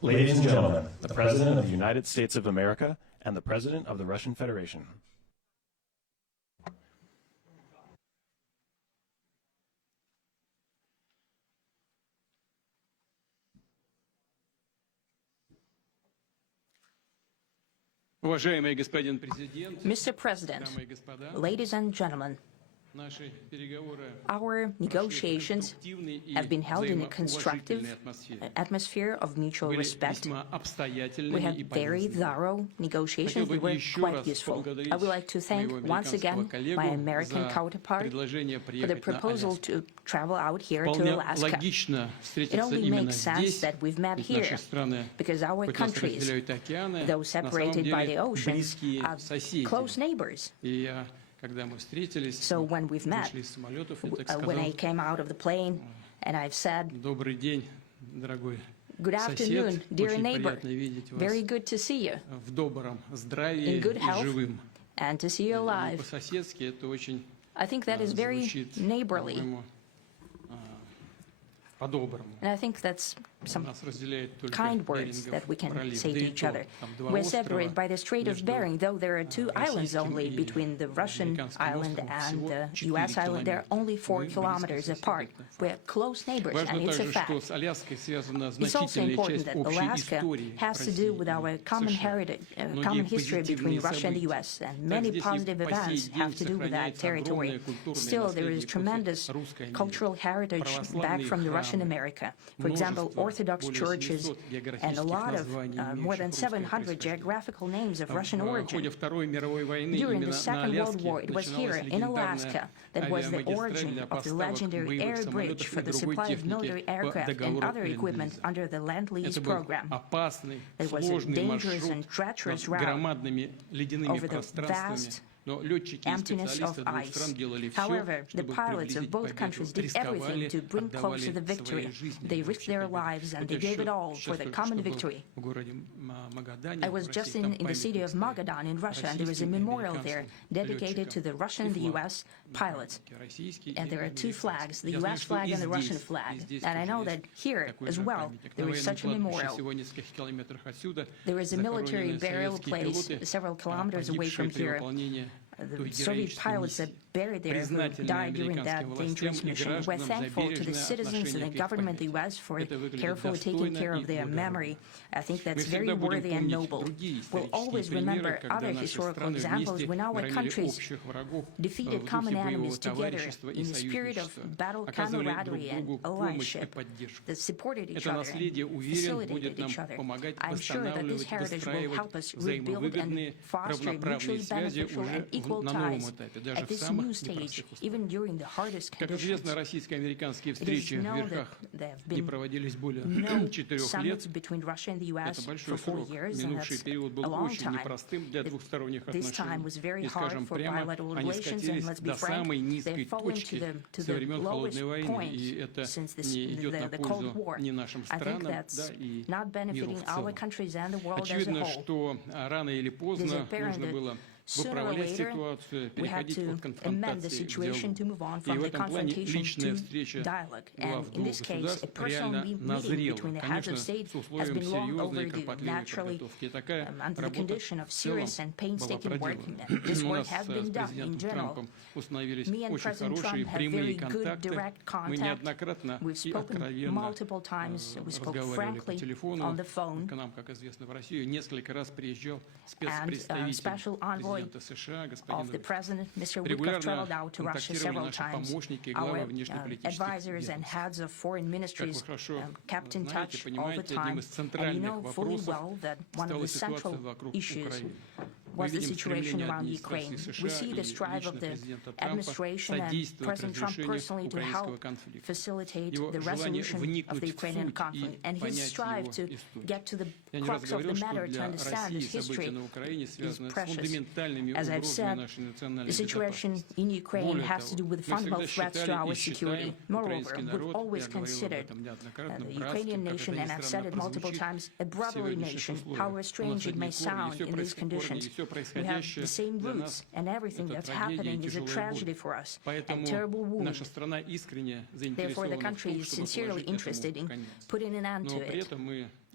Ladies and gentlemen, the President of the United States of America and the President of the Russian Federation. Mr. President, ladies and gentlemen, our negotiations have been held in a constructive atmosphere of mutual respect. We had very thorough negotiations that were quite useful. I would like to thank once again my American counterpart for the proposal to travel out here to Alaska. It only makes sense that we've met here because our countries, though separated by the oceans, are close neighbors. So when we've met, when I came out of the plane and I've said, "Good afternoon, dear neighbor, very good to see you, in good health, and to see you alive," I think that is very neighborly. And I think that's some kind words that we can say to each other. We're separated by the Strait of Bering, though there are two islands only between the Russian island and the U.S. island. They're only 4 kilometers apart. We're close neighbors, and it's a fact. It's also important that Alaska has to do with our common heritage, common history between Russia and the U.S., and many positive events have to do with that territory. Still, there is tremendous cultural heritage back from the Russian America. For example, Orthodox churches and a lot of more than 700 geographical names of Russian origin. During the Second World War, it was here in Alaska that was the origin of the legendary air bridge for the supply of military aircraft and other equipment under the Lend-Lease program. It was a dangerous and treacherous route over the vast emptiness of ice. However, the pilots of both countries did everything to bring closer the victory. They risked their lives and they gave it all for the common victory. I was just in the city of Magadan in Russia, and there is a memorial there dedicated to the Russian and the U.S. pilots. And there are 2 flags, the U.S. flag and the Russian flag. And I know that here as well there is such a memorial. There is a military burial place several kilometers away from here. The Soviet pilots that buried there who died during that dangerous mission. We're thankful to the citizens and the government of the U.S. for carefully taking care of their memory. I think that's very worthy and noble. We'll always remember other historical examples when our countries defeated common enemies together in the spirit of battle camaraderie and allyship that supported each other and facilitated each other. I'm sure that this heritage will help us rebuild and foster mutually beneficial and equal ties at this new stage, even during the hardest conditions. It is known that there have been no summits between Russia and the U.S. for 4 years, and that's a long time. This time was very hard for bilateral relations, and let's be frank, they've fallen to the lowest point since the Cold War. I think that's not benefiting our countries and the world as a whole. It is apparent that sooner or later, we had to amend the situation to move on from the confrontation to dialogue. And in this case, a personal meeting between the heads of state has been long overdue. Naturally, under the condition of serious and painstaking work, this work has been done in general. Me and President Trump have very good direct contact. We've spoken multiple times. We spoke frankly on the phone. And special envoy of the President, Mr. Witkoff, traveled out to Russia several times. Our advisors and heads of foreign ministries kept in touch all the time. And you know fully well that one of the central issues was the situation around Ukraine. We see the strive of the administration and President Trump personally to help facilitate the resolution of the Ukrainian conflict. And his strive to get to the crux of the matter, to understand its history, is precious. As I've said, the situation in Ukraine has to do with fundamental threats to our security. Moreover, we've always considered the Ukrainian nation, and I've said it multiple times, a brotherly nation, however strange it may sound in these conditions. We have the same roots, and everything that's happening is a tragedy for us, a terrible wound. Therefore, the country is sincerely interested in putting an end to it.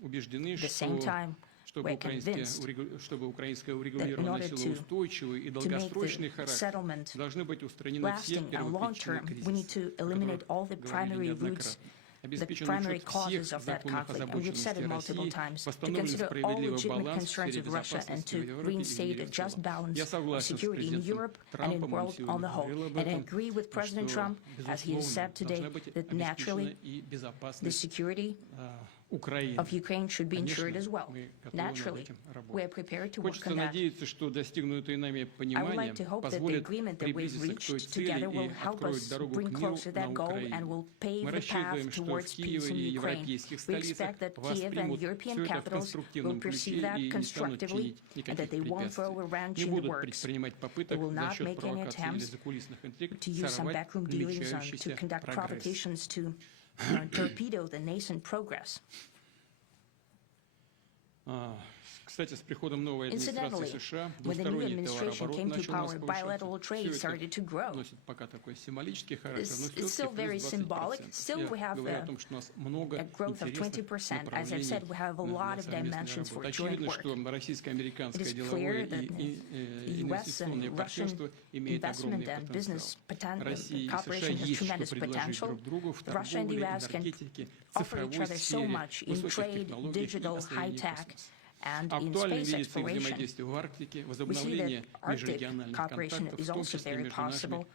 убеждены, the same time, we're convinced чтобы украинское that in урегулирование order носило устойчивый и to make долгосрочный the характер, settlement должны быть устранены все lasting and long-term, первопричины we need кризиса, to eliminate all the primary roots, the primary causes of that conflict. And we've said it multiple times, to consider all legitimate concerns of Russia and to reinstate a just balance of security in Europe and in the world on the whole. And I agree with President Trump, as he has said today, that naturally the security of Ukraine should be ensured as well. Naturally, we are prepared to work Хочется on that. надеяться, что достигнутое нами I would понимание like to hope that the позволит agreement that we've приблизиться к той reached цели together и will help откроет us дорогу bring к миру closer на that goal and Украине. will pave Мы the рассчитываем, path что в towards peace Киеве in и Ukraine. европейских We столицах expect that Kiev and воспримут European все это в capitals will конструктивном perceive ключе that и не станут constructively, чинить and that никаких they won't throw a препятствий. wrench Не in the будут works. предпринимать They попыток will за not счет make any провокаций или attempts закулисных интриг to use some сорвать backroom dealings to намечающийся conduct прогресс. provocations to torpedo the nascent progress. Кстати, с приходом новой администрации Incidentally, США when the new двусторонний administration товарооборот came to начал power, повышаться. bilateral trade Всё started to это grow. носит пока такой символический характер, но It's still всё-таки very плюс symbolic. 20%. Still, we Я have говорю о том, что у нас много a growth of интересных 20%. As I've направлений said, we have a lot of для совместной dimensions for работы. joint Очевидно, work. что It российско-американское is деловое clear that и the US инвестиционное and Russian партнерство имеет огромный investment and business потенциал. Россия и cooperation США has есть что tremendous предложить potential. друг другу в Russia and the торговле, US can энергетике, offer each цифровой other so сфере, much in высоких trade, технологиях и digital, освоении high-tech, космоса. and in Актуальным space видится их exploration. взаимодействие в Арктике, We see возобновление that Arctic межрегиональных cooperation контактов, is в том also числе very между possible.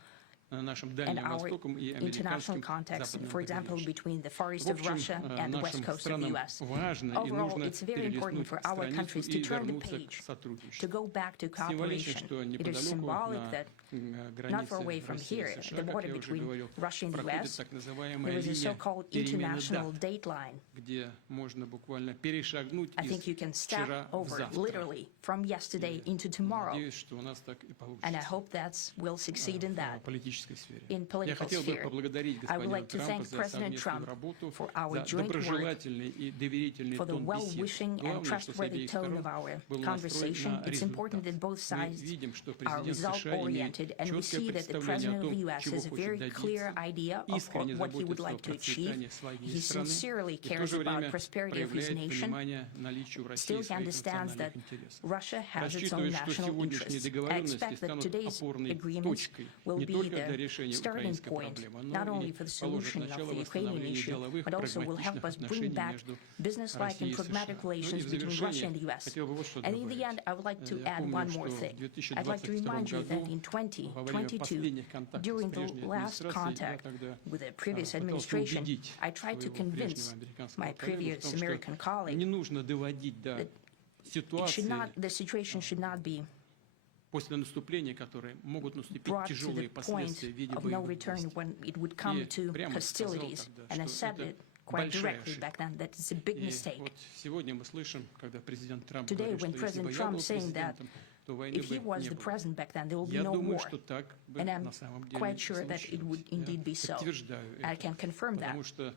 нашим And Дальним our Востоком и international американским context, западным for example, побережьем. between the Far East В of Russia общем, and the west нашим coast of the странам US. важно и Overall, нужно it's very important перелистнуть for our countries страницу to и turn the вернуться page, к сотрудничеству. to go back to Символично, cooperation. что It is неподалеку symbolic на that not границе far away from России here, и at США, the как border я уже between говорил, Russia and the проходит US, так называемая there is a линия so-called перемены international дат, date line. где можно буквально перешагнуть I think you из can step вчера в over, завтра. literally, from yesterday into tomorrow. Надеюсь, что у нас так и And I получится hope that we'll succeed in в that. политической сфере. In Я political хотел бы sphere. поблагодарить I would господина like to Трампа thank за President совместную Trump работу, for our за joint work, доброжелательный и доверительный for the тон бесед. well-wishing and Главное, что с trustworthy обеих tone сторон of our был настроен conversation. на It's important that результат. both Мы sides видим, что are президент США имеет result-oriented, and we четкое see that the представление President о of том, the US чего has a хочет very clear добиться, idea of искренне what he would заботится о like to achieve. процветании своей He страны sincerely и в то cares же about время prosperity of his проявляет nation. понимание наличию в России Still he своих understands that национальных интересов. Russia has its own Рассчитывает, что national сегодняшние interests. I договоренности expect that станут today's опорной agreements точкой will не be только для the решения starting украинской point, проблемы, not но only и for the положит solution of начало the Ukrainian восстановлению issue, деловых but also will help прагматичных us bring отношений back между business-like Россией and и США. pragmatic Ну и relations в between Russia and the завершение US. хотел бы вот что And in the добавить. end, I would like to Я add помню, one что more в thing. 2022 I'd like to remind you that in во время 2022, последних контактов с during the прежней last администрацией, я contact тогда with the previous пытался administration, убедить I tried to своего convince прежнего американского my коллегу в previous том, American что colleague не нужно доводить до it ситуации the situation should not be после наступления, которые могут наступить brought to the тяжелые point последствия в виде of no боевых return действий. when it would come И to прямо сказал hostilities. тогда, And I что said это it quite большая directly ошибка. back then that it's a big И mistake. вот сегодня мы слышим, когда президент Трамп Today, говорит, when что если бы President я Trump был saying that президентом, то войны if he бы was не the было. president back then, there will be Я no думаю, war. что так бы And I'm на самом деле quite sure that it would случилось. indeed be Я so. подтверждаю I это, can confirm that. потому что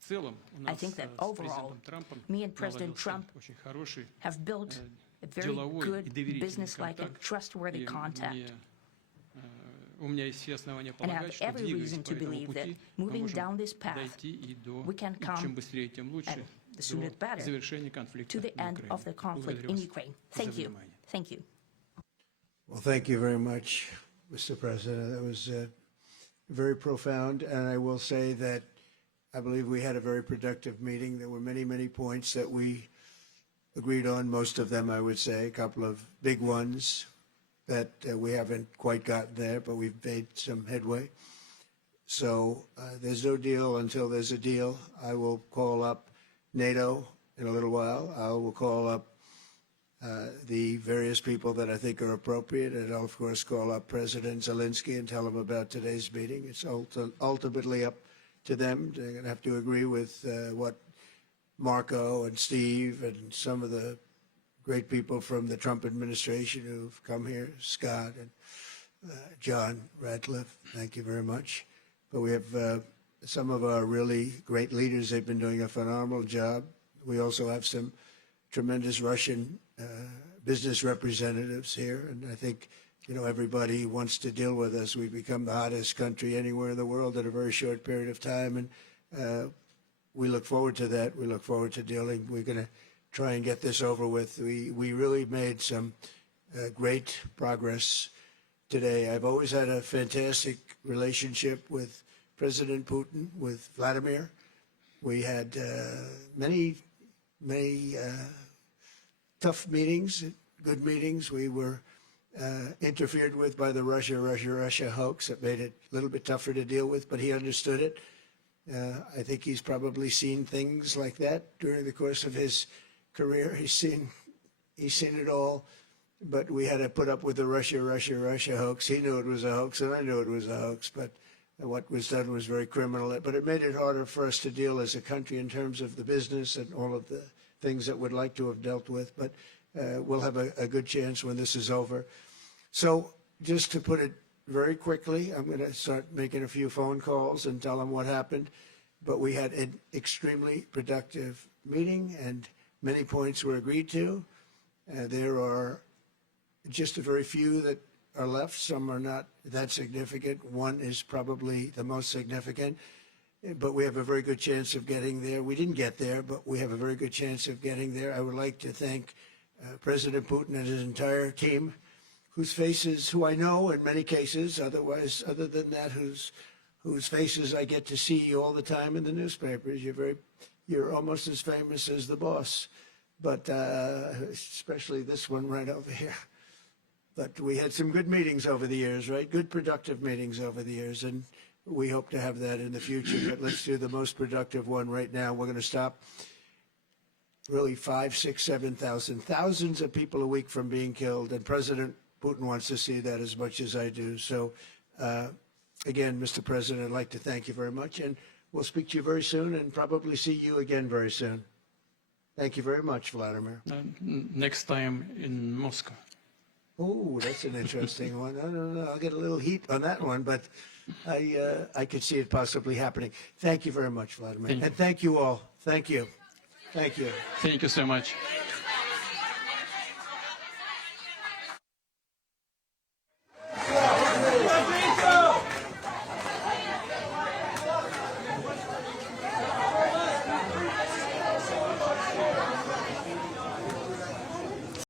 в целом у I нас think that с overall, президентом Трампом me and President наладился Trump очень хороший have built a very деловой и good доверительный business-like and контакт. trustworthy И contact. у меня есть все основания And I have полагать, что every двигаясь reason по to этому believe that пути, мы moving можем down this path, дойти и до, we can и come, чем быстрее, тем лучше, and the sooner the до better, завершения конфликта to the на end Украине. of the conflict Благодарю in вас Ukraine. за Thank you. внимание. Thank you. Well, thank you very much, Mr. President. That was very profound, and I will say that I believe we had a very productive meeting. There were many, many points that we agreed on, most of them, I would say, a couple of big ones that we haven't quite gotten there, but we've made some headway. So there's no deal until there's a deal. I will call up NATO in a little while. I will call up the various people that I think are appropriate, and I'll, of course, call up President Zelensky and tell him about today's meeting. It's ultimately up to them. They're going to have to agree with what Marco and Steve and some of the great people from the Trump administration who've come here, Scott and John Ratcliffe, thank you very much. But we have some of our really great leaders. They've been doing a phenomenal job. We also have some tremendous Russian business representatives here, and I think, you know, everybody wants to deal with us. We've become the hottest country anywhere in the world in a very short period of time, and we look forward to that. We look forward to dealing. We're going to try and get this over with. We really made some great progress today. I've always had a fantastic relationship with President Putin, with Vladimir. We had many tough meetings, good meetings. We were interfered with by the Russia hoax. That made it a little bit tougher to deal with, but he understood it. I think he's probably seen things like that during the course of his career. He's seen it all, but we had to put up with the Russia hoax. He knew it was a hoax, and I knew it was a hoax, but what was done was very criminal. But it made it harder for us to deal as a country in terms of the business and all of the things that we'd like to have dealt with. But we'll have a good chance when this is over. So just to put it very quickly, I'm going to start making a few phone calls and tell them what happened. But we had an extremely productive meeting, and many points were agreed to. There are just a very few that are left. Some are not that significant. One is probably the most significant, but we have a very good chance of getting there. We didn't get there, but we have a very good chance of getting there. I would like to thank President Putin and his entire team, who I know in many cases, other than that, whose faces I get to see all the time in the newspapers. You're almost as famous as the boss, but especially this one right over here. But we had some good meetings over the years, right? Good, productive meetings over the years, and we hope to have that in the future. But let's do the most productive one right now. We're going to stop really 5, 6, 7,000, thousands of people a week from being killed, and President Putin wants to see that as much as I do. So, again, Mr. President, I'd like to thank you very much, and we'll speak to you very soon and probably see you again very soon. Thank you very much, Vladimir. Next time in Moscow. Oh, that's an interesting one. I don't know. I'll get a little heat on that one, but I could see it possibly happening. Thank you very much, Vladimir. Thank you. And thank you all. Thank you. Thank you. Thank you so much.